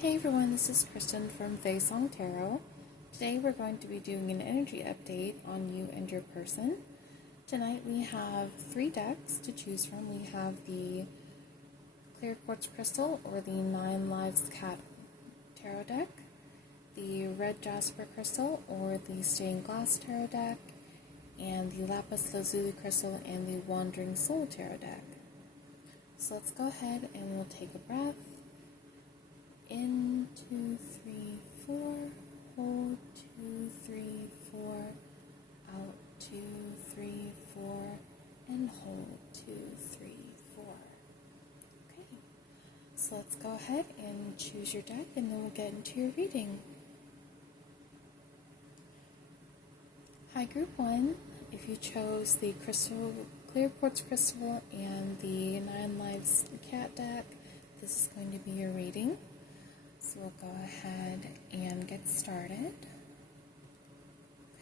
Hey everyone, this is Kristen from Fae Song Tarot. Today we're going to be doing an energy update on you and your person. Tonight we have 3 decks to choose from. We have the Clear Quartz Crystal or the 9 Lives Cat Tarot deck, the Red Jasper Crystal or the Stained Glass Tarot deck, and the Lapis Lazuli Crystal and the Wandering Soul Tarot deck. So let's go ahead and we'll take a breath. In, 2, 3, 4, hold, 2, 3, 4, out, 2, 3, 4, and hold, 2, 3, 4. Okay, so let's go ahead and choose your deck and then we'll get into your reading. Hi Group 1, if you chose the Clear Quartz Crystal and the 9 Lives Cat deck, this is going to be your reading. So we'll go ahead and get started.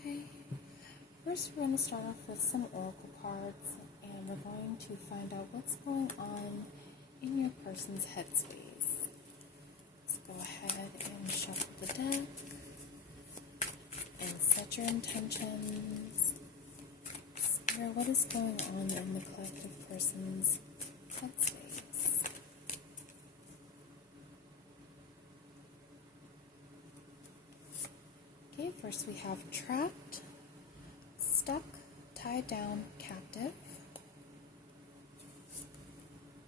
Okay, first we're going to start off with some oracle cards, and we're going to find out what's going on in your person's headspace. Let's go ahead and shuffle the deck and set your intentions. Spirit, what is going on in the collective person's headspace? Okay, first we have trapped, stuck, tied down, captive.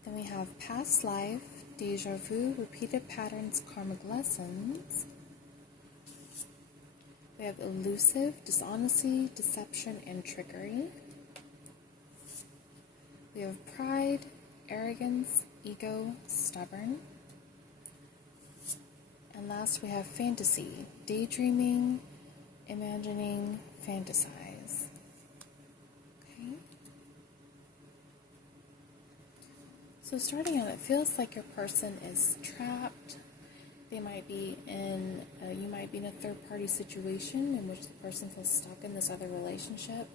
Then we have past life, deja vu, repeated patterns, karmic lessons. We have elusive, dishonesty, deception, and trickery. We have pride, arrogance, ego, stubborn. And last we have fantasy, daydreaming, imagining, fantasize. Okay. So starting out, it feels like your person is trapped. They might be in, you might be in a third-party situation in which the person feels stuck in this other relationship.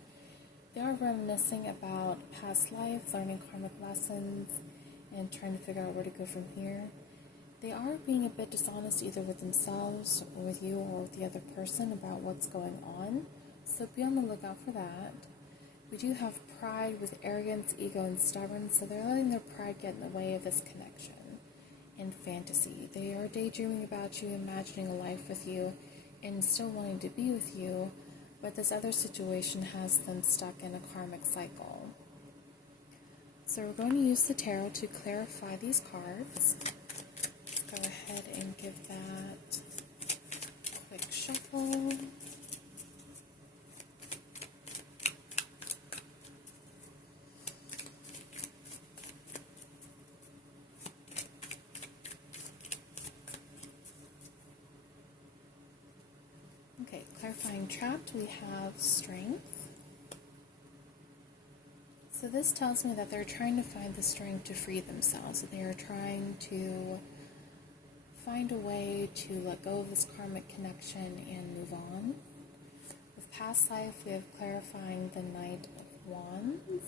They are reminiscing about past life, learning karmic lessons, and trying to figure out where to go from here. They are being a bit dishonest either with themselves or with you or with the other person about what's going on, so be on the lookout for that. We do have pride with arrogance, ego, and stubborn, so they're letting their pride get in the way of this connection. And fantasy, they are daydreaming about you, imagining a life with you, and still wanting to be with you, but this other situation has them stuck in a karmic cycle. So we're going to use the tarot to clarify these cards. Go ahead and give that a quick shuffle. Okay, clarifying trapped, we have strength. So this tells me that they're trying to find the strength to free themselves. So they are trying to find a way to let go of this karmic connection and move on. With past life, we have clarifying the Knight of Wands.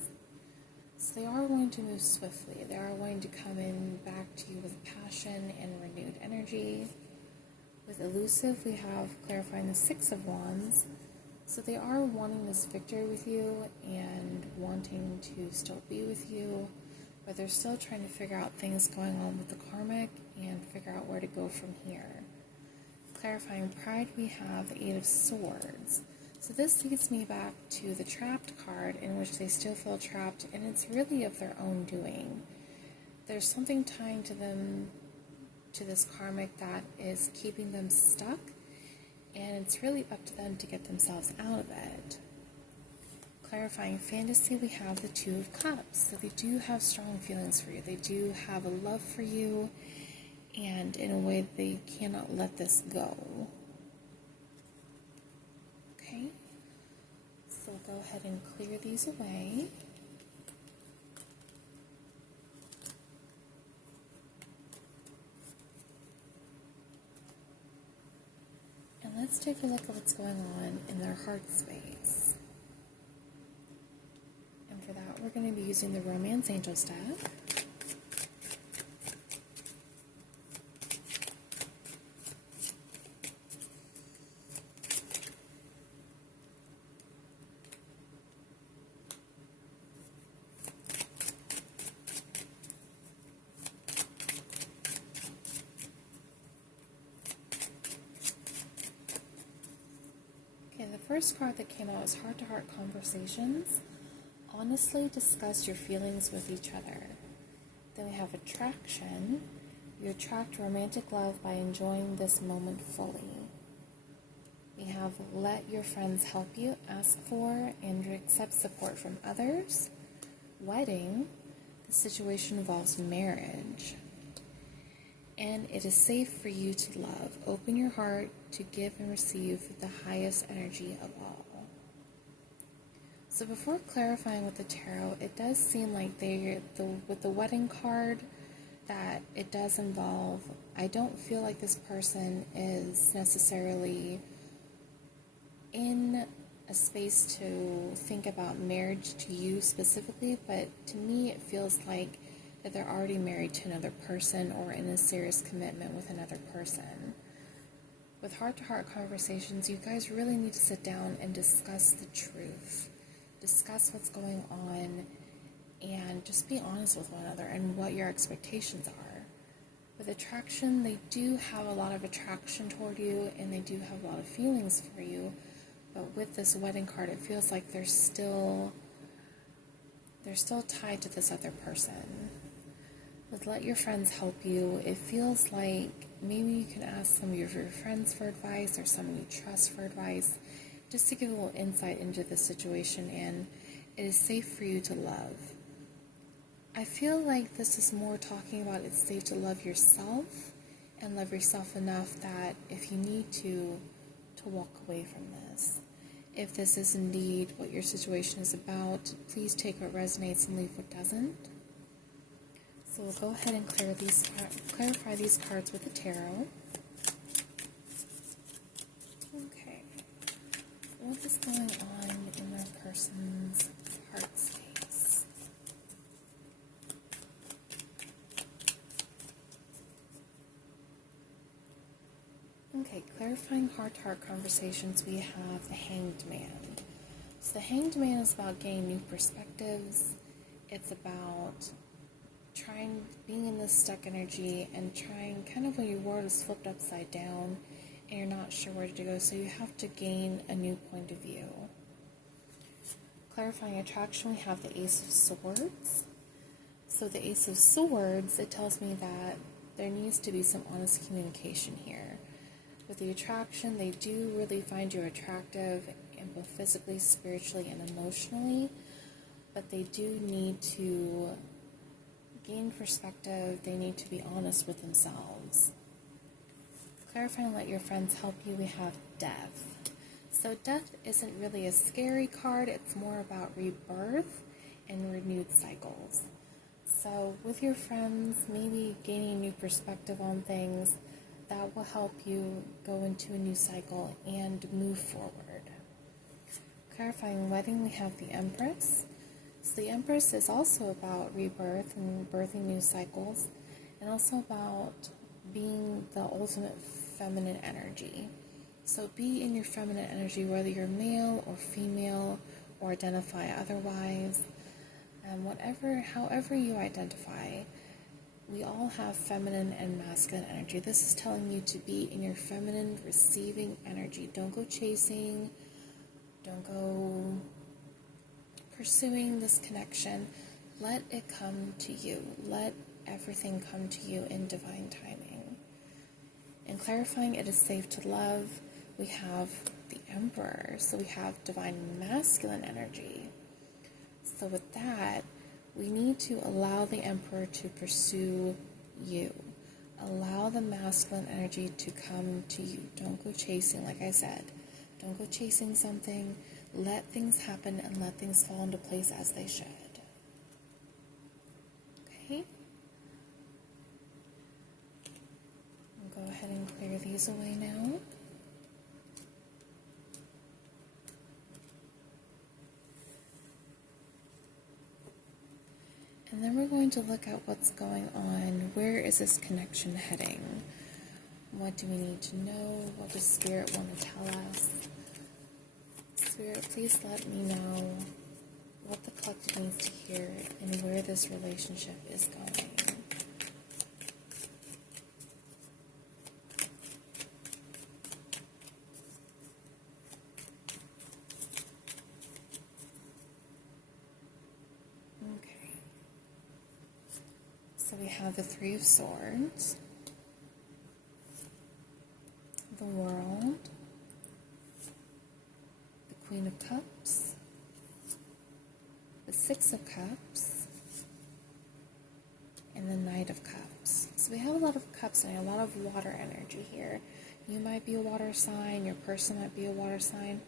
So they are going to move swiftly. They are going to come in back to you with passion and renewed energy. With elusive, we have clarifying the Six of Wands. So they are wanting this victory with you and wanting to still be with you, but they're still trying to figure out things going on with the karmic and figure out where to go from here. Clarifying pride, we have the Eight of Swords. So this leads me back to the trapped card, in which they still feel trapped, and it's really of their own doing. There's something tying to them, to this karmic, that is keeping them stuck, and it's really up to them to get themselves out of it. Clarifying fantasy, we have the Two of Cups. So they do have strong feelings for you. They do have a love for you, and in a way they cannot let this go. Okay, so go ahead and clear these away. And let's take a look at what's going on in their heart space. And for that, we're going to be using the Romance Angels deck. first card that came out is heart-to-heart conversations. Honestly discuss your feelings with each other. Then we have attraction. You attract romantic love by enjoying this moment fully. We have let your friends help you, ask for and accept support from others. Wedding. The situation involves marriage. And it is safe for you to love. Open your heart to give and receive the highest energy of all. So before clarifying with the tarot, it does seem like with the wedding card that it does involve, I don't feel like this person is necessarily in a space to think about marriage to you specifically, but to me it feels like that they're already married to another person or in a serious commitment with another person. With heart-to-heart conversations, you guys really need to sit down and discuss the truth. Discuss what's going on and just be honest with one another and what your expectations are. With attraction, they do have a lot of attraction toward you and they do have a lot of feelings for you, but with this wedding card, it feels like they're still tied to this other person. With let your friends help you, it feels like maybe you can ask some of your friends for advice or someone you trust for advice, just to give a little insight into the situation, and it is safe for you to love. I feel like this is more talking about it's safe to love yourself and love yourself enough that if you need to walk away from this. If this is indeed what your situation is about, please take what resonates and leave what doesn't. So we'll go ahead and clarify these cards with the tarot. Okay. What is going on in their person's heart space? Okay, clarifying heart-to-heart conversations, we have the Hanged Man. So the Hanged Man is about gaining new perspectives. It's about being in this stuck energy and trying, kind of when your world is flipped upside down and you're not sure where to go, so you have to gain a new point of view. Clarifying attraction, we have the Ace of Swords. So the Ace of Swords, it tells me that there needs to be some honest communication here. With the attraction, they do really find you attractive, and both physically, spiritually, and emotionally, but they do need to gain perspective. They need to be honest with themselves. Clarifying let your friends help you, we have Death. So Death isn't really a scary card, it's more about rebirth and renewed cycles. So with your friends, maybe gaining new perspective on things, that will help you go into a new cycle and move forward. Clarifying wedding, we have the Empress. So the Empress is also about rebirth and birthing new cycles, and also about being the ultimate feminine energy. So be in your feminine energy, whether you're male or female or identify otherwise, however you identify. We all have feminine and masculine energy. This is telling you to be in your feminine receiving energy. Don't go chasing. Don't go pursuing this connection. Let it come to you. Let everything come to you in divine timing. In clarifying it is safe to love, we have the Emperor. So we have divine masculine energy. So with that, we need to allow the Emperor to pursue you. Allow the masculine energy to come to you. Don't go chasing, like I said. Don't go chasing something. Let things happen and let things fall into place as they should. Okay? I'll go ahead and clear these away now. And then we're going to look at what's going on. Where is this connection heading? What do we need to know? What does Spirit want to tell us? Spirit, please let me know what the collective needs to hear and where this relationship is going. we have the Three of Swords, the World, the Queen of Cups, the Six of Cups, and the Knight of Cups. So we have a lot of cups and a lot of water energy here. You might be a water sign, your person might be a water sign.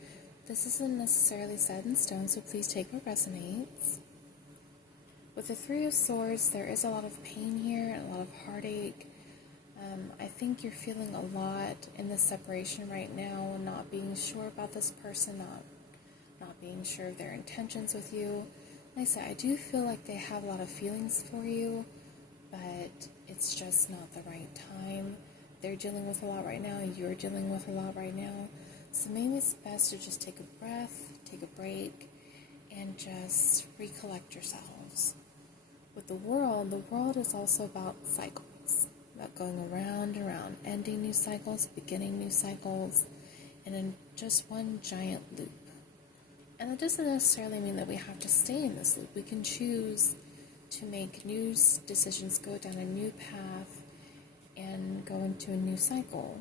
This isn't necessarily set in stone, so please take what resonates. With the Three of Swords, there is a lot of pain here, and a lot of heartache. I think you're feeling a lot in this separation right now, not being sure about this person, not being sure of their intentions with you. Like I said, I do feel like they have a lot of feelings for you, but it's just not the right time. They're dealing with a lot right now, you're dealing with a lot right now. So maybe it's best to just take a breath, take a break, and just recollect yourselves. With the world is also about cycles, about going around and around, ending new cycles, beginning new cycles, and in just one giant loop. And that doesn't necessarily mean that we have to stay in this loop. We can choose to make new decisions, go down a new path, and go into a new cycle.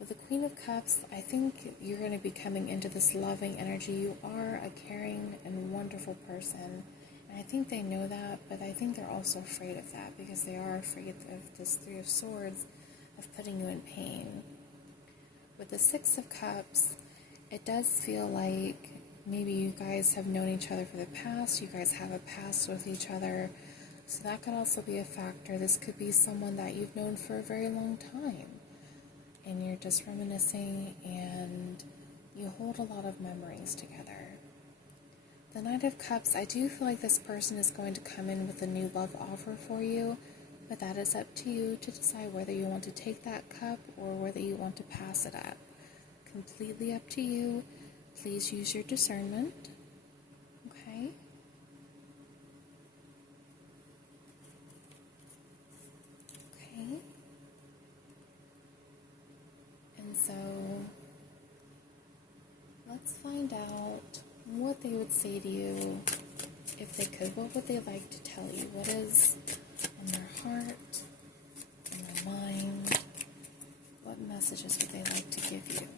With the Queen of Cups, I think you're going to be coming into this loving energy. You are a caring and wonderful person. And I think they know that, but I think they're also afraid of that because they are afraid of this Three of Swords, of putting you in pain. With the Six of Cups, it does feel like maybe you guys have known each other for the past, you guys have a past with each other, so that could also be a factor. This could be someone that you've known for a very long time, and you're just reminiscing, and you hold a lot of memories together. The Knight of Cups, I do feel like this person is going to come in with a new love offer for you, but that is up to you to decide whether you want to take that cup or whether you want to pass it up. Completely up to you. Please use your discernment. Okay? Okay. And so, let's find out what they would say to you if they could. What would they like to tell you? What is in their heart, in their mind? What messages would they like to give you?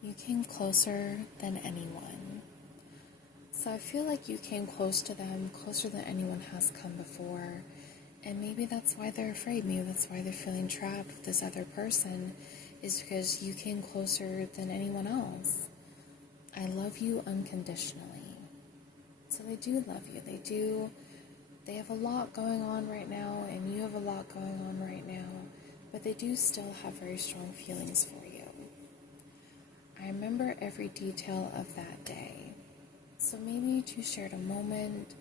You came closer than anyone. So I feel like you came close to them, closer than anyone has come before. And maybe that's why they're afraid. Maybe that's why they're feeling trapped with this other person, is because you came closer than anyone else. I love you unconditionally. So they do love you. They have a lot going on right now, and you have a lot going on right now, but they do still have very strong feelings for you. I remember every detail of that day. So maybe you two shared a moment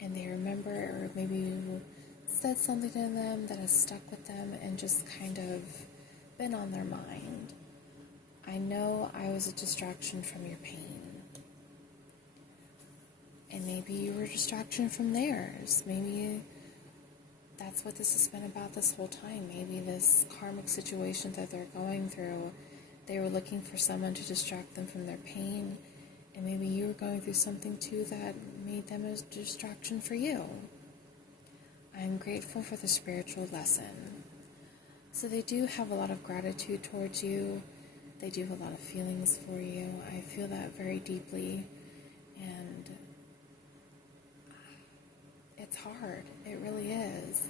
and they remember, or maybe you said something to them that has stuck with them and just kind of been on their mind. I know I was a distraction from your pain. And maybe you were a distraction from theirs. Maybe that's what this has been about this whole time. Maybe this karmic situation that they're going through, they were looking for someone to distract them from their pain, and maybe you were going through something too that made them a distraction for you. I'm grateful for the spiritual lesson. So they do have a lot of gratitude towards you. They do have a lot of feelings for you. I feel that very deeply, and it's hard. It really is.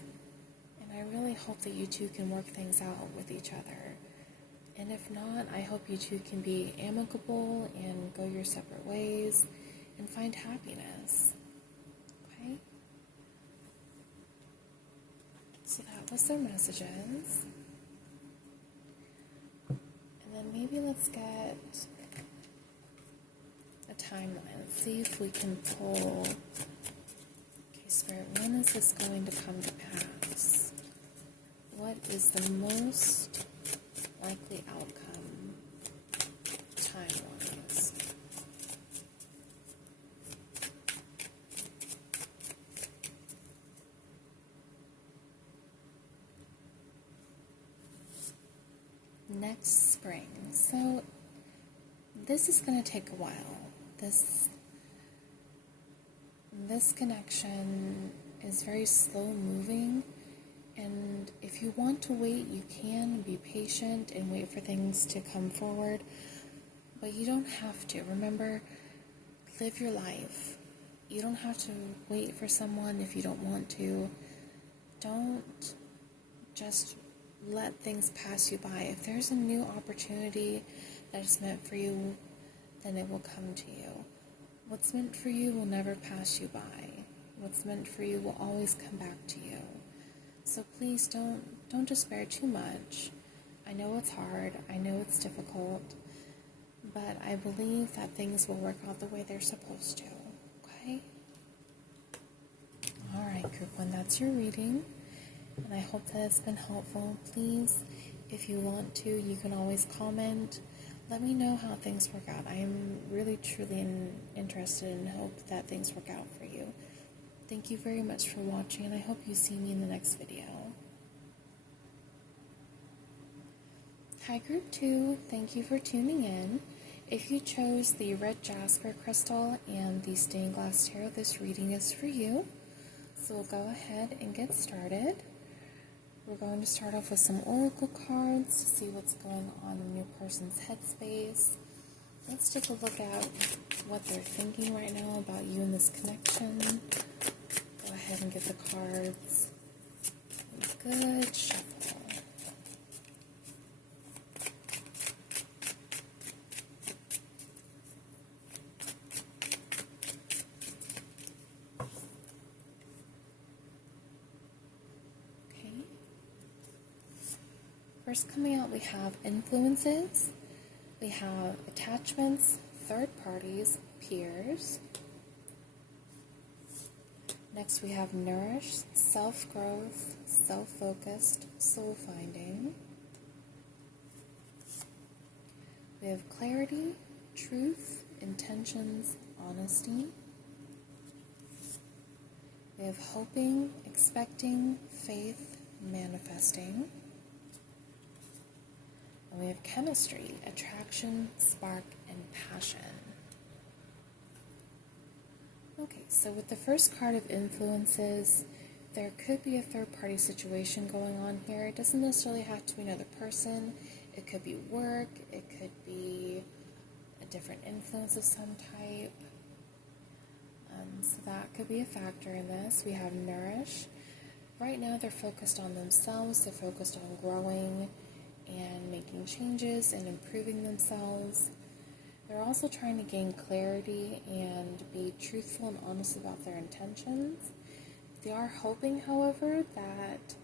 And I really hope that you two can work things out with each other. And if not, I hope you two can be amicable and go your separate ways and find happiness. Okay? So that was their messages. And then maybe let's get a timeline. Let's see if we can pull. Okay, Spirit, when is this going to come to pass? What is the most likely outcome time-wise? next spring. So this is going to take a while. This connection is very slow moving, and if you want to wait, you can be patient and wait for things to come forward, but you don't have to. Remember, live your life. You don't have to wait for someone if you don't want to. Don't just let things pass you by. If there's a new opportunity that is meant for you, then it will come to you. What's meant for you will never pass you by. What's meant for you will always come back to you. So please don't despair too much. I know it's hard. I know it's difficult. But I believe that things will work out the way they're supposed to. Okay? Alright, Group 1, that's your reading. And I hope that it's been helpful. Please, if you want to, you can always comment. Let me know how things work out. I am really, truly interested and hope that things work out for you. Thank you very much for watching, and I hope you see me in the next video. Hi, Group 2. Thank you for tuning in. If you chose the red jasper crystal and the stained glass tarot, this reading is for you. So we'll go ahead and get started. We're going to start off with some oracle cards to see what's going on in your person's headspace. Let's take a look at what they're thinking right now about you and this connection. Go ahead and get the cards. Good shuffle. First coming out, we have influences, we have attachments, third parties, peers. Next we have nourish, self-growth, self-focused, soul-finding. We have clarity, truth, intentions, honesty. We have hoping, expecting, faith, manifesting. And we have chemistry, attraction, spark, and passion. Okay, so with the first card of influences, there could be a third-party situation going on here. It doesn't necessarily have to be another person. It could be work. It could be a different influence of some type. So that could be a factor in this. We have nourish. Right now, they're focused on themselves. They're focused on growing and making changes and improving themselves. They're also trying to gain clarity and be truthful and honest about their intentions. They are hoping, however, that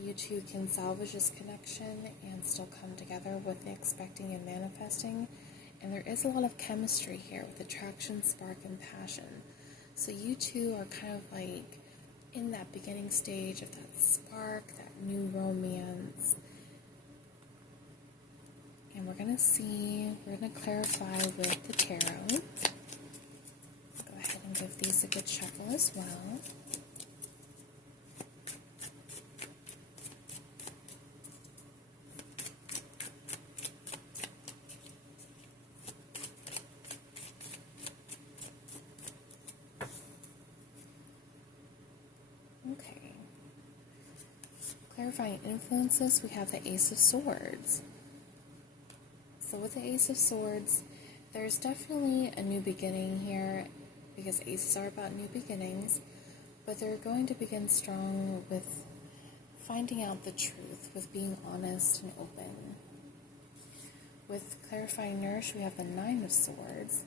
you two can salvage this connection and still come together with the expecting and manifesting. And there is a lot of chemistry here with attraction, spark, and passion. So you two are kind of like in that beginning stage of that spark, that new romance. And we're going to clarify with the tarot. Go ahead and give these a good shuffle as well. Okay. Clarifying influences, we have the Ace of Swords. So with the Ace of Swords, there's definitely a new beginning here because aces are about new beginnings, but they're going to begin strong with finding out the truth, with being honest and open. With clarifying nourish, we have the Nine of Swords.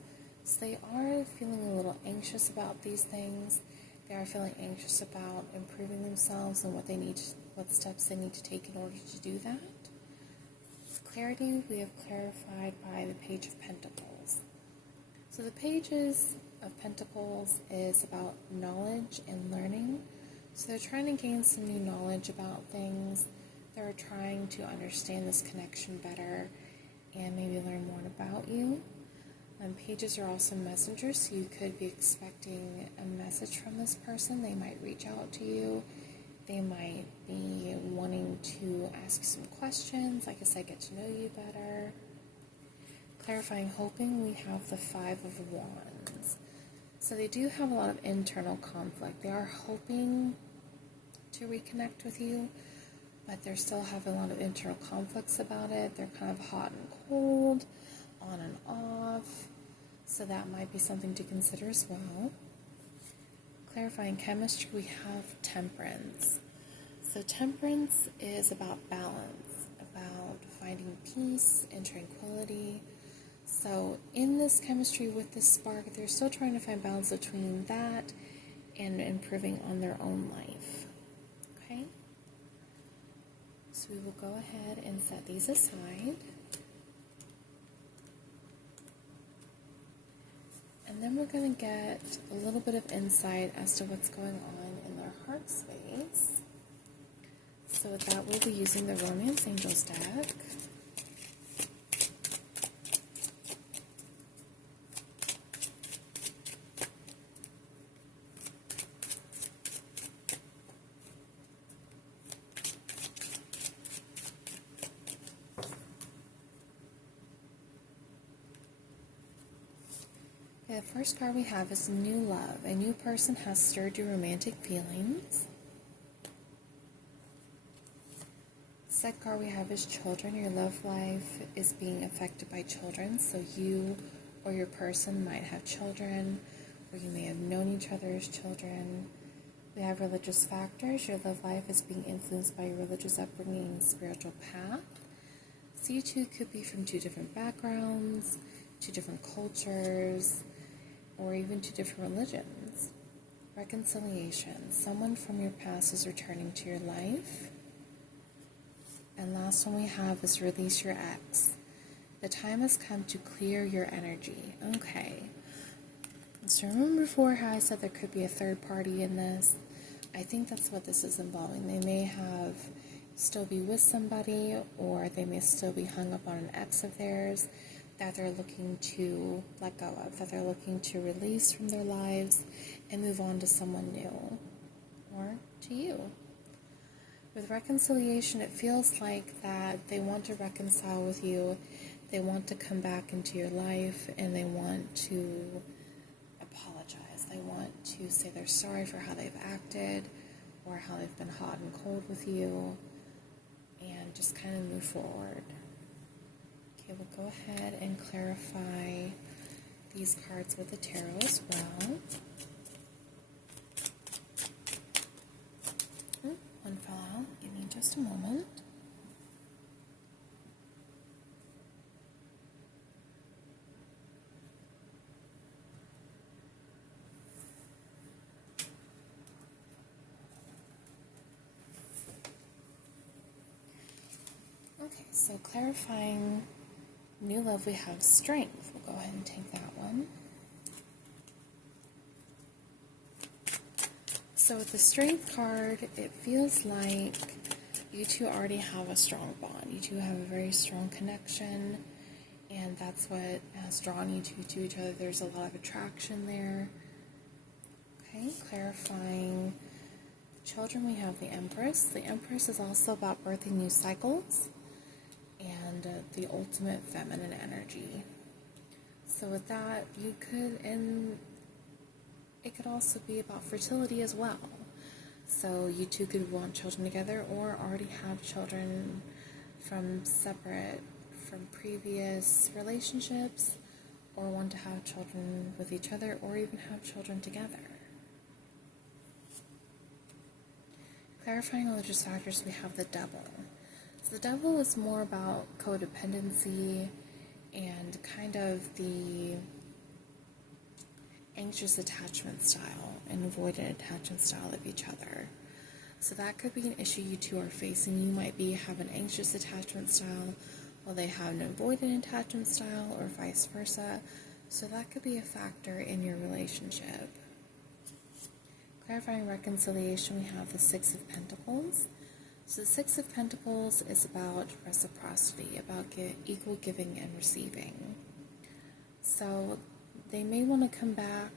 So they are feeling a little anxious about these things. They are feeling anxious about improving themselves and what steps they need to take in order to do that. Clarity, we have clarified by the Page of Pentacles. So the Pages of Pentacles is about knowledge and learning. So they're trying to gain some new knowledge about things. They're trying to understand this connection better and maybe learn more about you. Pages are also messengers, so you could be expecting a message from this person. They might reach out to you They might be wanting to ask you some questions, like I said, get to know you better. Clarifying hoping, we have the Five of Wands. So they do have a lot of internal conflict. They are hoping to reconnect with you, but they're still having a lot of internal conflicts about it. They're kind of hot and cold, on and off. So that might be something to consider as well. Clarifying chemistry, we have Temperance. So Temperance is about balance, about finding peace and tranquility. So in this chemistry with this spark, they're still trying to find balance between that and improving on their own life. Okay? So we will go ahead and set these aside. And then we're going to get a little bit of insight as to what's going on in their heart space. So with that, we'll be using the Romance Angels deck. The first card we have is New Love. A new person has stirred your romantic feelings. The second card we have is Children. Your love life is being affected by children. So you or your person might have children, or you may have known each other as children. We have religious factors. Your love life is being influenced by your religious upbringing and spiritual path. So you two could be from two different backgrounds, two different cultures, or even two different religions. Reconciliation. Someone from your past is returning to your life. And last one we have is Release Your Ex. The time has come to clear your energy. Okay. So remember before how I said there could be a third party in this? I think that's what this is involving. They may have still be with somebody, or they may still be hung up on an ex of theirs that they're looking to let go of, that they're looking to release from their lives and move on to someone new, or to you. With reconciliation, it feels like that they want to reconcile with you, they want to come back into your life, and they want to apologize. They want to say they're sorry for how they've acted, or how they've been hot and cold with you, and just kind of move forward. Okay, we'll go ahead and clarify these cards with the tarot as well. One fell out. Give me just a moment. Okay, so clarifying New Love, we have Strength. We'll go ahead and take that one. So with the Strength card, it feels like you two already have a strong bond. You two have a very strong connection, and that's what has drawn you two to each other. There's a lot of attraction there. Okay, clarifying Children, we have the Empress. The Empress is also about birthing new cycles and the ultimate feminine energy. So with that, you could, and it could also be about fertility as well. So you two could want children together, or already have children from previous relationships, or want to have children with each other, or even have children together. Clarifying religious factors, we have the Devil. So the Devil is more about codependency and kind of the anxious attachment style and avoidant attachment style of each other. So that could be an issue you two are facing. You might have an anxious attachment style while they have an avoidant attachment style, or vice versa. So that could be a factor in your relationship. Clarifying reconciliation, we have the Six of Pentacles. So the Six of Pentacles is about reciprocity, about equal giving and receiving. So they may want to come back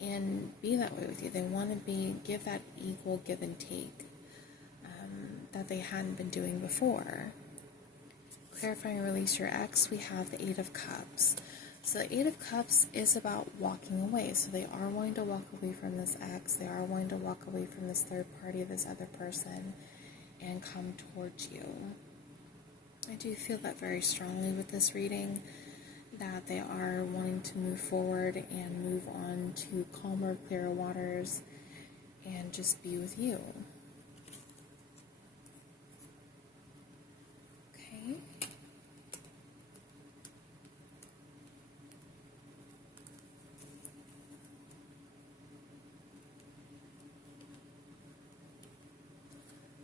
and be that way with you. They want to give that equal give and take. that they hadn't been doing before. Clarifying and release your ex, we have the Eight of Cups. So the Eight of Cups is about walking away. So they are wanting to walk away from this ex. They are wanting to walk away from this third party, this other person, and come towards you. I do feel that very strongly with this reading, that they are wanting to move forward and move on to calmer, clearer waters and just be with you. Okay.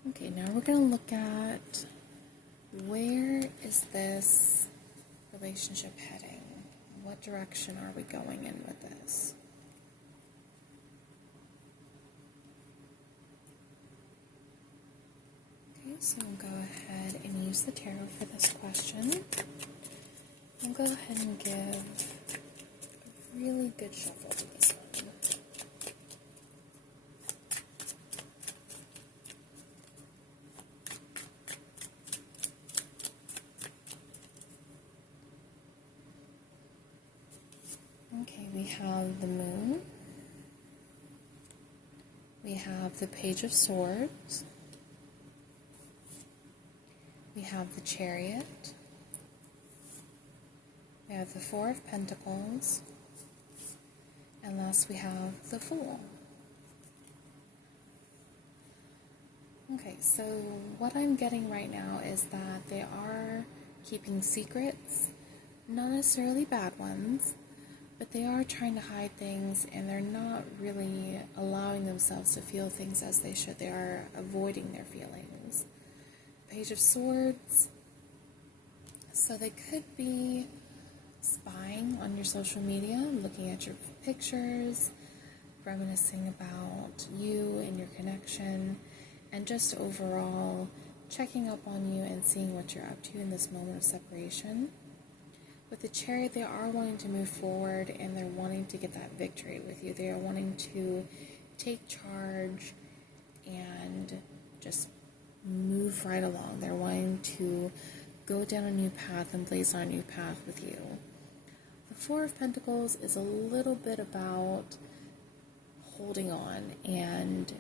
Okay, now we're going to look at where is this relationship heading? What direction are we going in with this? Okay, so we'll go ahead and use the tarot for this question. We'll go ahead and give a really good shuffle to this one. Okay, we have the Moon. We have the Page of Swords. We have the Chariot. We have the Four of Pentacles. And last we have the Fool. Okay, so what I'm getting right now is that they are keeping secrets, not necessarily bad ones, but they are trying to hide things, and they're not really allowing themselves to feel things as they should. They are avoiding their feelings. Page of Swords. So they could be spying on your social media, looking at your pictures, reminiscing about you and your connection, and just overall checking up on you and seeing what you're up to in this moment of separation. With the Chariot, they are wanting to move forward, and they're wanting to get that victory with you. They are wanting to take charge and just move right along. They're wanting to go down a new path and blaze on a new path with you. The Four of Pentacles is a little bit about holding on and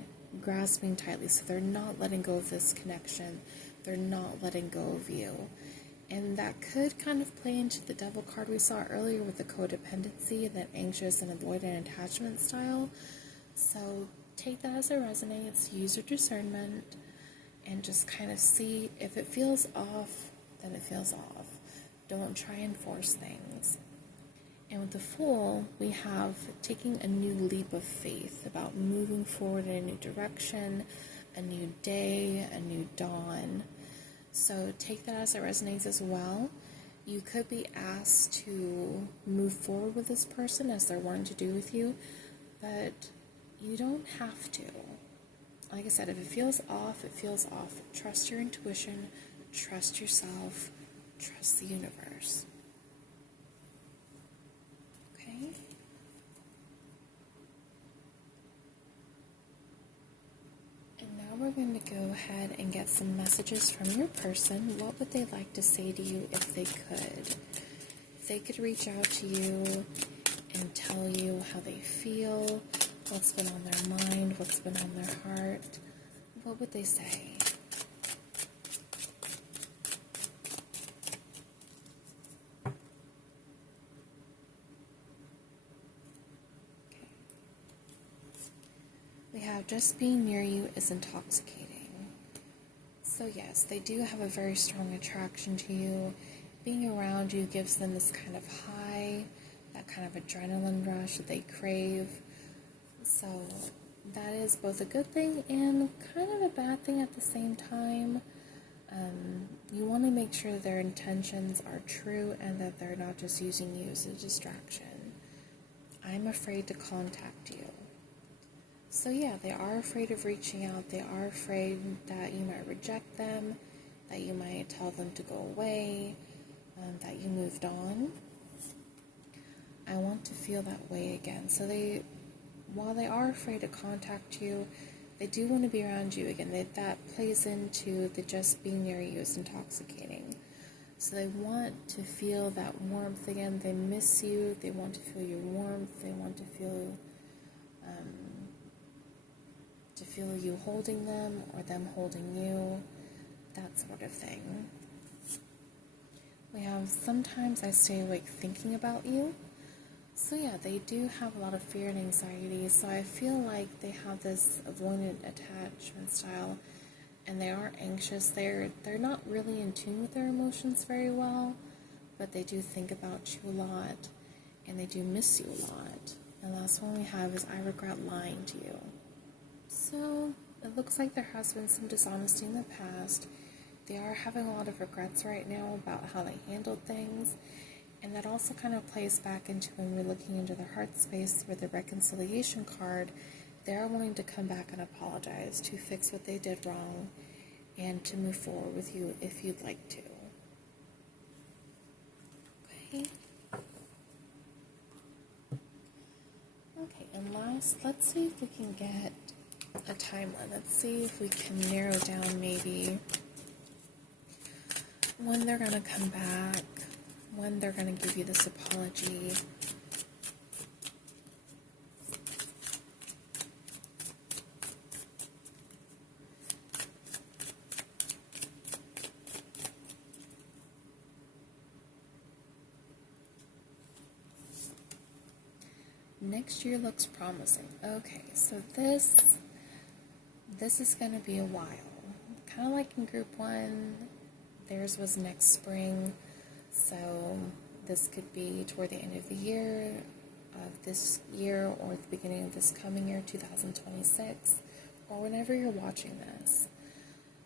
grasping tightly. So they're not letting go of this connection. They're not letting go of you. And that could kind of play into the Devil card we saw earlier with the codependency and that anxious and avoidant attachment style. So take that as it resonates, use your discernment, and just kind of see if it feels off, then it feels off. Don't try and force things. And with the Fool, we have taking a new leap of faith, about moving forward in a new direction, a new day, a new dawn. So take that as it resonates as well. You could be asked to move forward with this person as they're wanting to do with you, but you don't have to. Like I said, if it feels off, it feels off. Trust your intuition, trust yourself, trust the universe. Okay? We're going to go ahead and get some messages from your person. What would they like to say to you if they could? If they could reach out to you and tell you how they feel, what's been on their mind, what's been on their heart, what would they say? Okay. We have just being near you is intoxicating. So yes, they do have a very strong attraction to you. Being around you gives them this kind of high, that kind of adrenaline rush that they crave. So that is both a good thing and kind of a bad thing at the same time. You want to make sure their intentions are true and that they're not just using you as a distraction. I'm afraid to contact you. So yeah, they are afraid of reaching out. They are afraid that you might reject them, that you might tell them to go away, that you moved on. I want to feel that way again. So while they are afraid to contact you, They do want to be around you again. That plays into the just being near you is intoxicating. So they want to feel that warmth again. They miss you. They want to feel your warmth. They want to feel you holding them or them holding you. That sort of thing. We have sometimes I stay awake thinking about you. So yeah, they do have a lot of fear and anxiety. So I feel like they have this avoidant attachment style, and they are anxious. They're not really in tune with their emotions very well, but they do think about you a lot, and they do miss you a lot. The last one we have is I regret lying to you. So it looks like there has been some dishonesty in the past. They are having a lot of regrets right now about how they handled things. And that also kind of plays back into when we're looking into their heart space with the reconciliation card. They are wanting to come back and apologize, to fix what they did wrong, and to move forward with you if you'd like to. Okay. Okay, and last, let's see if we can get a timeline. Let's see if we can narrow down maybe when they're going to come back, when they're going to give you this apology. Next year looks promising. Okay, so this is going to be a while. Kind of like in group 1, theirs was next spring. So this could be toward the end of the year, of this year, or the beginning of this coming year, 2026, or whenever you're watching this.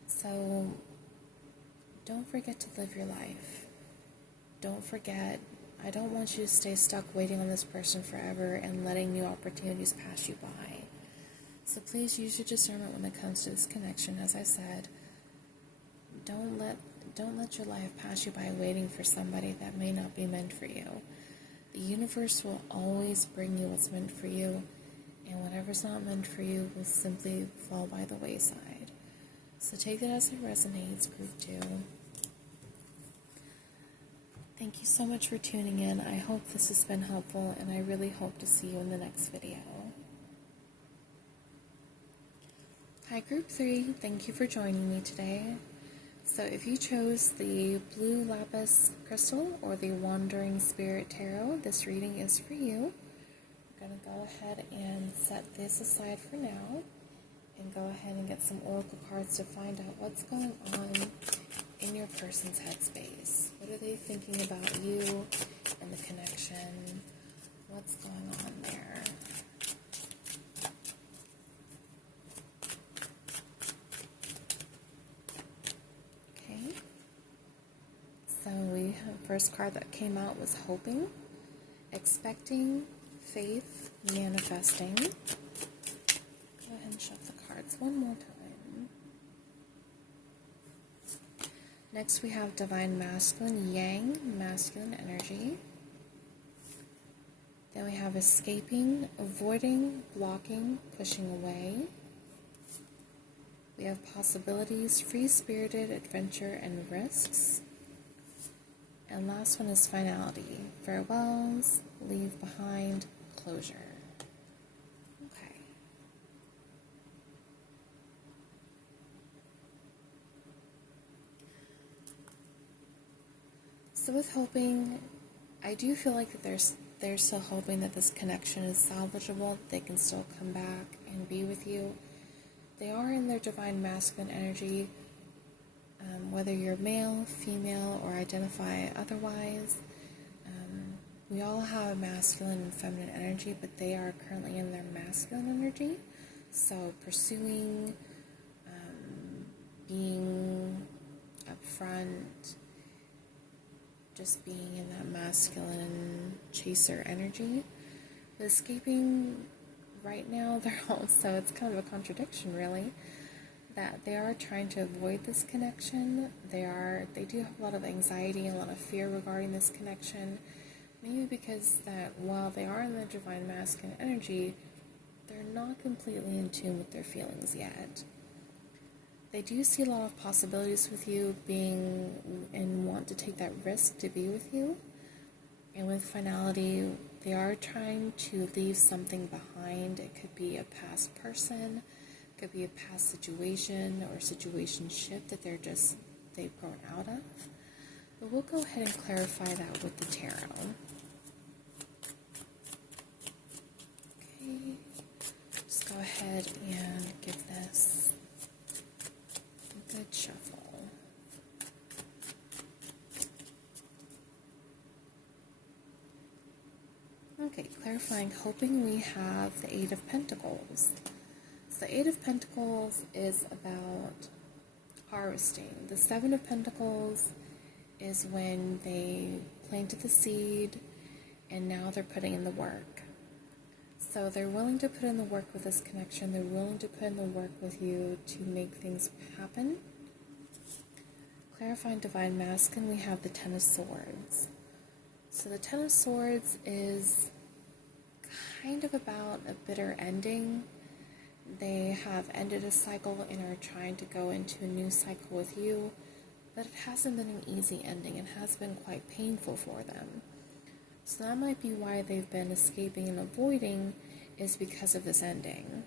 So don't forget to live your life. Don't forget, I don't want you to stay stuck waiting on this person forever and letting new opportunities pass you by. So please use your discernment when it comes to this connection. As I said, don't let your life pass you by waiting for somebody that may not be meant for you. The universe will always bring you what's meant for you, and whatever's not meant for you will simply fall by the wayside. So take it as it resonates, group 2. Thank you so much for tuning in. I hope this has been helpful, and I really hope to see you in the next video. Hi, group 3. Thank you for joining me today. So if you chose the blue lapis crystal or the Wandering Spirit Tarot, this reading is for you. I'm going to go ahead and set this aside for now and go ahead and get some oracle cards to find out what's going on in your person's headspace. What are they thinking about you and the connection? What's going on there? So we have first card that came out was hoping, expecting, faith, manifesting. Go ahead and shuffle the cards one more time. Next we have divine masculine, yang, masculine energy. Then we have escaping, avoiding, blocking, pushing away. We have possibilities, free-spirited, adventure, and risks. And last one is finality, farewells, leave behind, closure. Okay. So with hoping, I do feel like that they're still hoping that this connection is salvageable, they can still come back and be with you. They are in their divine masculine energy. Whether you're male, female, or identify otherwise, we all have masculine and feminine energy, but they are currently in their masculine energy. So pursuing, being upfront, just being in that masculine chaser energy. But escaping right now, they're also, it's kind of a contradiction really, that they are trying to avoid this connection. They do have a lot of anxiety and a lot of fear regarding this connection. Maybe because that while they are in the divine masculine energy, they're not completely in tune with their feelings yet. They do see a lot of possibilities with you being and want to take that risk to be with you. And with finality, they are trying to leave something behind. It could be a past person, it could be a past situation or situationship that they've grown out of. But we'll go ahead and clarify that with the tarot. Okay, just go ahead and give this a good shuffle. Okay, clarifying, hoping we have the Eight of Pentacles. So the Eight of Pentacles is about harvesting. The Seven of Pentacles is when they planted the seed and now they're putting in the work. So they're willing to put in the work with this connection. They're willing to put in the work with you to make things happen. Clarifying Divine Masculine, we have the Ten of Swords. So the Ten of Swords is kind of about a bitter ending. They have ended a cycle and are trying to go into a new cycle with you, but it hasn't been an easy ending. It has been quite painful for them. So that might be why they've been escaping and avoiding, is because of this ending.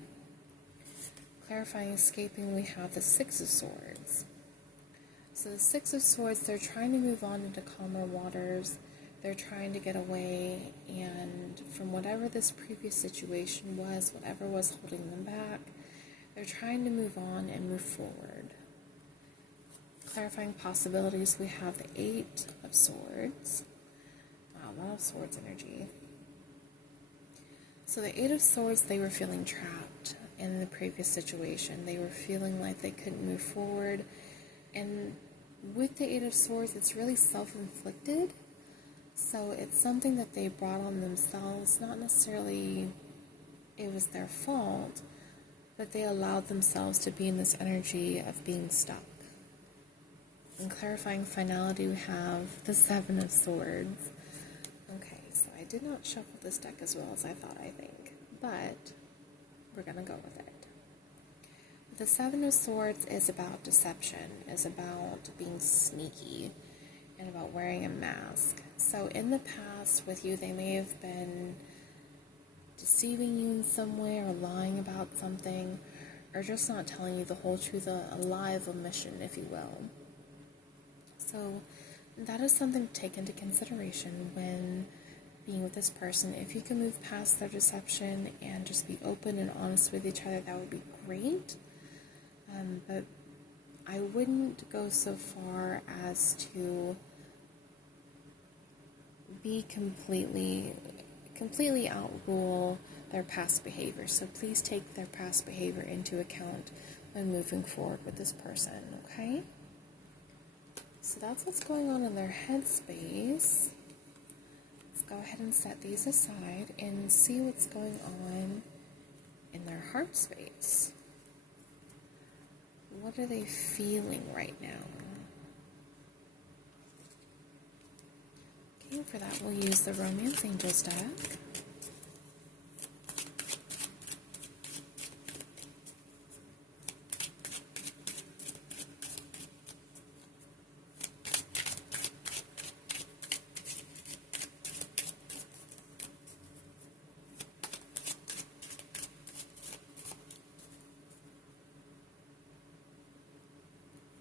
Clarifying escaping, we have the Six of Swords. So the Six of Swords, they're trying to move on into calmer waters. They're trying to get away, and from whatever this previous situation was, whatever was holding them back, they're trying to move on and move forward. Clarifying possibilities, we have the Eight of Swords. A lot of swords energy. So the Eight of Swords, they were feeling trapped in the previous situation. They were feeling like they couldn't move forward. And with the Eight of Swords, it's really self-inflicted. So it's something that they brought on themselves, not necessarily it was their fault, but they allowed themselves to be in this energy of being stuck. In clarifying finality, we have the Seven of Swords. Okay, so I did not shuffle this deck as well as I thought, I think, but we're going to go with it. The Seven of Swords is about deception, is about being sneaky, and about wearing a mask. So in the past with you, they may have been deceiving you in some way or lying about something, or just not telling you the whole truth, a lie of omission, if you will. So that is something to take into consideration when being with this person. If you can move past their deception and just be open and honest with each other, that would be great. But I wouldn't go so far as to be completely outrule their past behavior. So please take their past behavior into account when moving forward with this person, okay? So that's what's going on in their headspace. Let's go ahead and set these aside and see what's going on in their heart space. What are they feeling right now? Okay, for that we'll use the Romance Angels deck.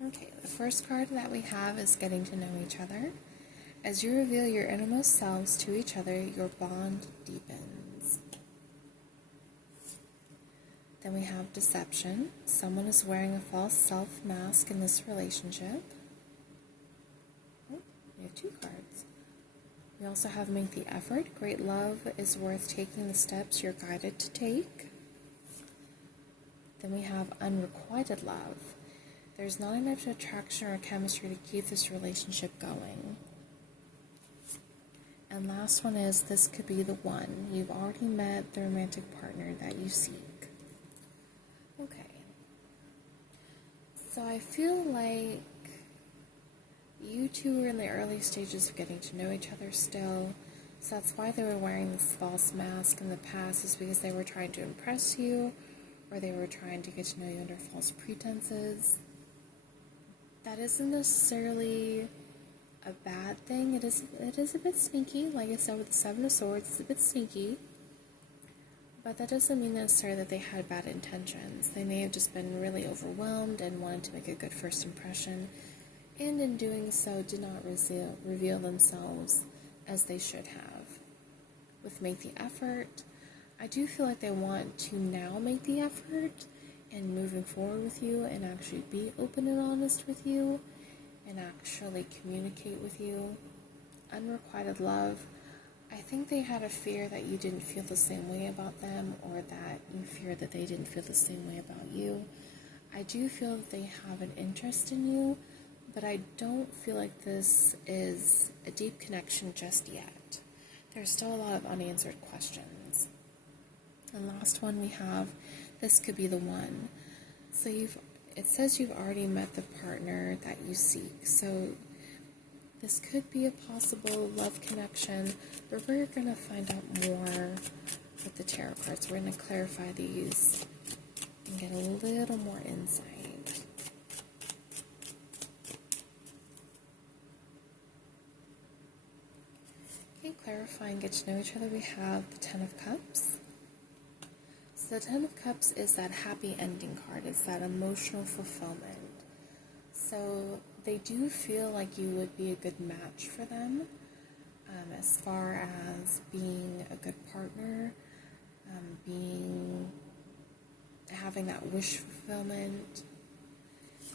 Okay, the first card that we have is Getting to Know Each Other. As you reveal your innermost selves to each other, your bond deepens. Then we have Deception. Someone is wearing a false self mask in this relationship. Oh, we have two cards. We also have Make the Effort. Great love is worth taking the steps you're guided to take. Then we have Unrequited Love. There's not enough attraction or chemistry to keep this relationship going. And last one is This Could Be the One. You've already met the romantic partner that you seek. Okay. So I feel like you two are in the early stages of getting to know each other still. So that's why they were wearing this false mask in the past, is because they were trying to impress you, or they were trying to get to know you under false pretenses. That isn't necessarily a bad thing. It is a bit sneaky. Like I said, with the Seven of Swords, it's a bit sneaky. But that doesn't mean necessarily that they had bad intentions. They may have just been really overwhelmed and wanted to make a good first impression, and in doing so did not reveal themselves as they should have. With Make the Effort, I do feel like they want to now make the effort and moving forward with you and actually be open and honest with you and actually communicate with you. Unrequited love, I think they had a fear that you didn't feel the same way about them, or that you feared that they didn't feel the same way about you. I do feel that they have an interest in you, but I don't feel like this is a deep connection just yet. There's still a lot of unanswered questions. And last one we have, this could be the one. So it says you've already met the partner that you seek. So this could be a possible love connection, but we're going to find out more with the tarot cards. We're going to clarify these and get a little more insight. Okay, clarify and get to know each other. We have the Ten of Cups. So the Ten of Cups is that happy ending card. It's that emotional fulfillment. So they do feel like you would be a good match for them, as far as being a good partner, having that wish fulfillment.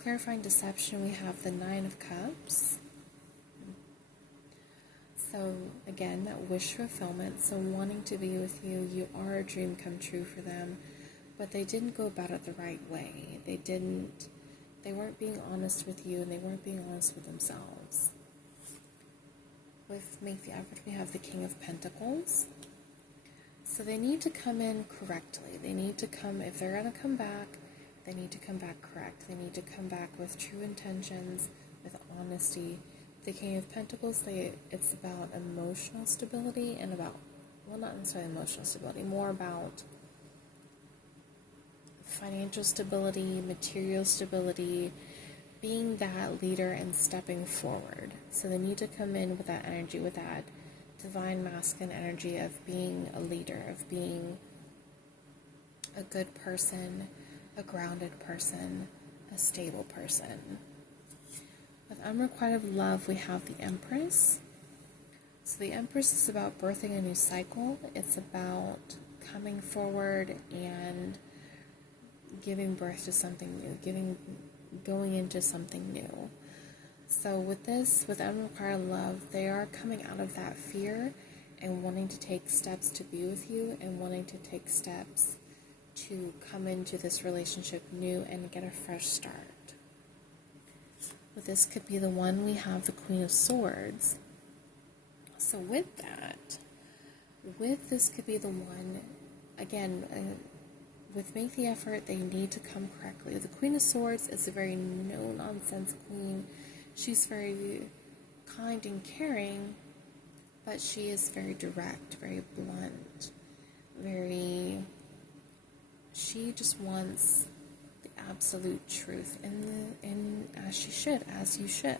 Clarifying deception, we have the Nine of Cups. So again, that wish fulfillment, so wanting to be with you, you are a dream come true for them, but they didn't go about it the right way. They weren't being honest with you, and they weren't being honest with themselves. With Make the Effort, we have the King of Pentacles. So they need to come in correctly. They need to come, if they're going to come back, they need to come back correct. They need to come back with true intentions, with honesty. The King of Pentacles, it's about emotional stability and about, well, not necessarily emotional stability, more about financial stability, material stability, being that leader and stepping forward. So they need to come in with that energy, with that divine masculine energy of being a leader, of being a good person, a grounded person, a stable person. With Unrequited Love, we have the Empress. So the Empress is about birthing a new cycle. It's about coming forward and giving birth to something new, going into something new. So with this, with Unrequited Love, they are coming out of that fear and wanting to take steps to be with you and wanting to take steps to come into this relationship new and get a fresh start. With this could be the one, we have the Queen of Swords. So with this could be the one, again, with Make the Effort, they need to come correctly. The Queen of Swords is a very no-nonsense queen. She's very kind and caring, but she is very direct, very blunt, she just wants the absolute truth, and as you should.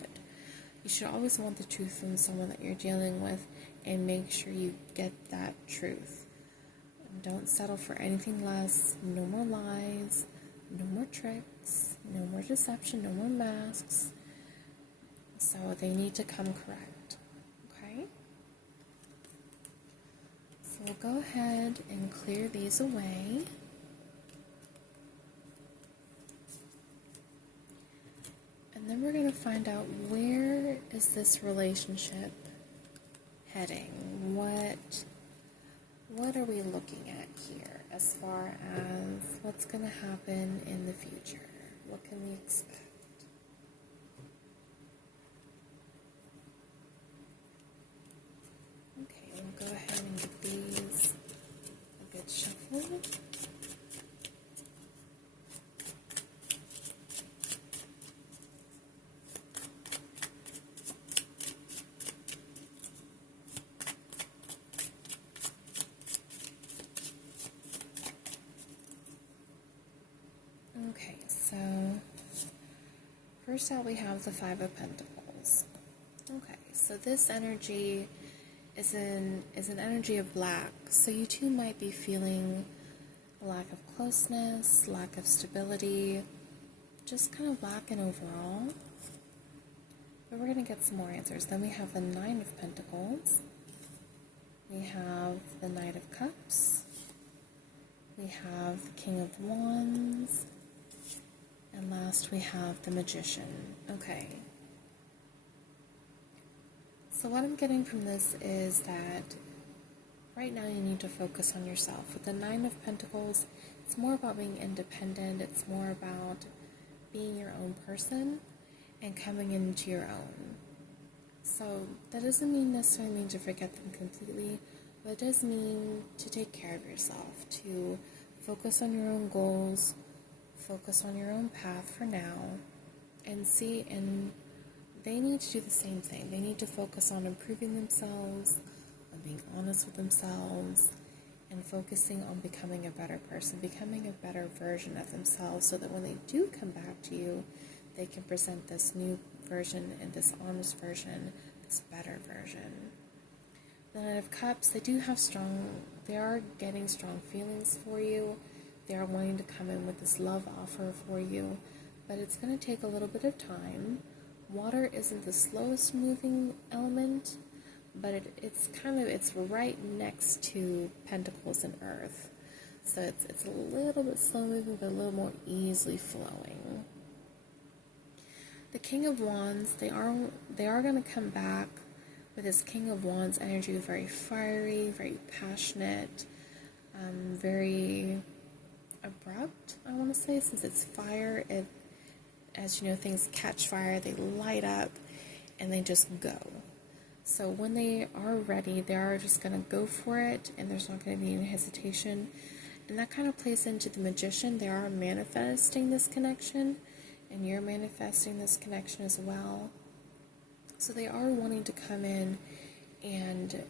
You should always want the truth from someone that you're dealing with, and make sure you get that truth. Don't settle for anything less. No more lies, no more tricks, no more deception, no more masks. So they need to come correct, okay? So we'll go ahead and clear these away. And then we're going to find out, where is this relationship heading? What are we looking at here as far as what's going to happen in the future? What can we expect? Okay, we'll go ahead and give these a good shuffle. first out we have the Five of Pentacles. Okay, so this energy is an energy of lack. So you too might be feeling a lack of closeness, lack of stability, just kind of lacking overall. But we're going to get some more answers. Then we have the Nine of Pentacles. We have the Knight of Cups. We have the King of Wands. And last we have the Magician. Okay. So what I'm getting from this is that right now you need to focus on yourself. With the Nine of Pentacles, it's more about being independent. It's more about being your own person and coming into your own. So that doesn't necessarily mean to forget them completely, but it does mean to take care of yourself, to focus on your own goals, focus on your own path for now, and they need to do the same thing. They need to focus on improving themselves, on being honest with themselves, and focusing on becoming a better person, becoming a better version of themselves, so that when they do come back to you, they can present this new version and this honest version, this better version. The Knight of Cups, they are getting strong feelings for you. They are wanting to come in with this love offer for you, but it's going to take a little bit of time. Water isn't the slowest moving element, but it's right next to Pentacles and Earth. So it's a little bit slow moving, but a little more easily flowing. The King of Wands, they are going to come back with this King of Wands energy, very fiery, very passionate, very abrupt, I want to say, since it's fire. As you know, things catch fire, they light up, and they just go. So when they are ready, they are just going to go for it, and there's not going to be any hesitation. And that kind of plays into the Magician. They are manifesting this connection, and you're manifesting this connection as well. So they are wanting to come in and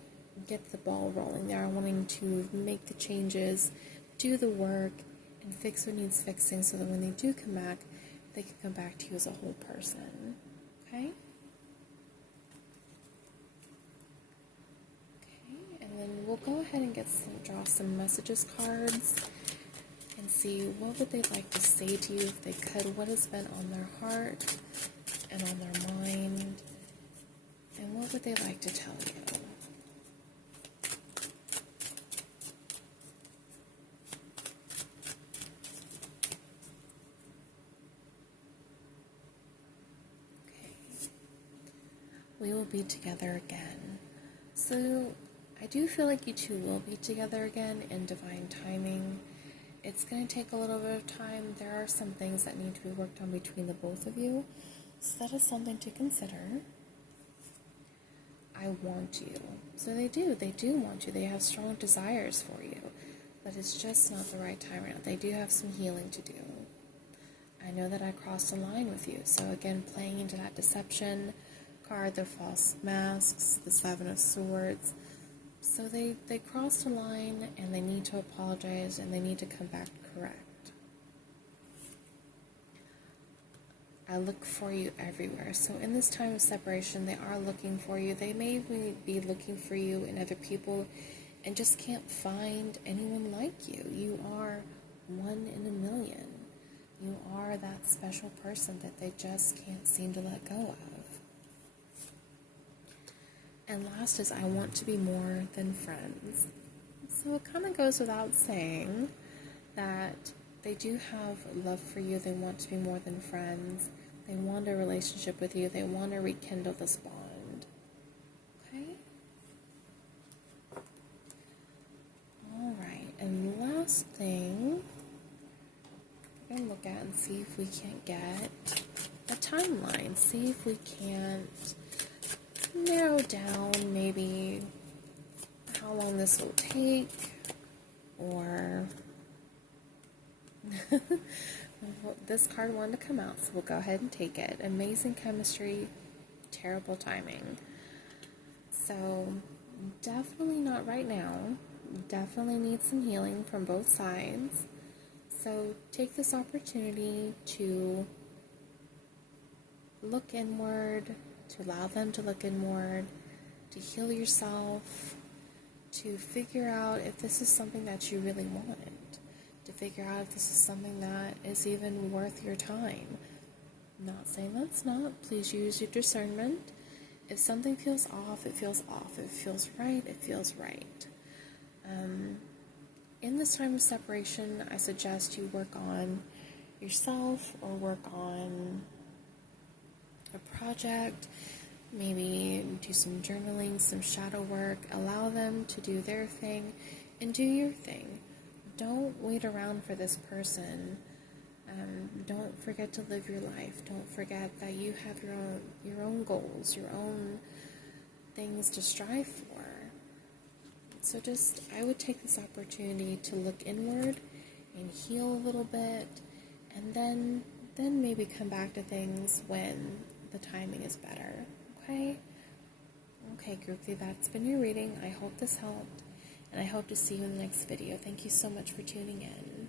get the ball rolling. They are wanting to make the changes, do the work, and fix what needs fixing, so that when they do come back, they can come back to you as a whole person. Okay? Okay, and then we'll go ahead and draw some messages cards and see what would they like to say to you if they could, what has been on their heart and on their mind, and what would they like to tell you. We will be together again. So I do feel like you two will be together again in divine timing. It's going to take a little bit of time. There are some things that need to be worked on between the both of you. So that is something to consider. I want you. So they do want you. They have strong desires for you. But it's just not the right time right now. They do have some healing to do. I know that I crossed a line with you. So again, playing into that deception card, the false masks, the Seven of Swords. So they crossed a line, and they need to apologize, and they need to come back correct. I look for you everywhere. So in this time of separation, they are looking for you. They may be looking for you in other people and just can't find anyone like you. You are one in a million. You are that special person that they just can't seem to let go of. And last is, I want to be more than friends. So it kind of goes without saying that they do have love for you. They want to be more than friends. They want a relationship with you. They want to rekindle this bond. Okay? Alright, and last thing, we're going to look at and see if we can't get a timeline. See if we can't narrow down maybe how long this will take, or this card wanted to come out, so we'll go ahead and take it. Amazing chemistry, terrible timing. So definitely not right now. Definitely need some healing from both sides. So take this opportunity to look inward, to allow them to look inward, to heal yourself, to figure out if this is something that you really want, to figure out if this is something that is even worth your time. I'm not saying that's not. Please use your discernment. If something feels off, it feels off. If it feels right, it feels right. In this time of separation, I suggest you work on yourself or work on a project, maybe do some journaling, some shadow work. Allow them to do their thing and do your thing. Don't wait around for this person. Don't forget to live your life. Don't forget that you have your own goals, your own things to strive for. So I would take this opportunity to look inward and heal a little bit, and then maybe come back to things when the timing is better. Okay? Okay, groupie, that's been your reading. I hope this helped, and I hope to see you in the next video. Thank you so much for tuning in.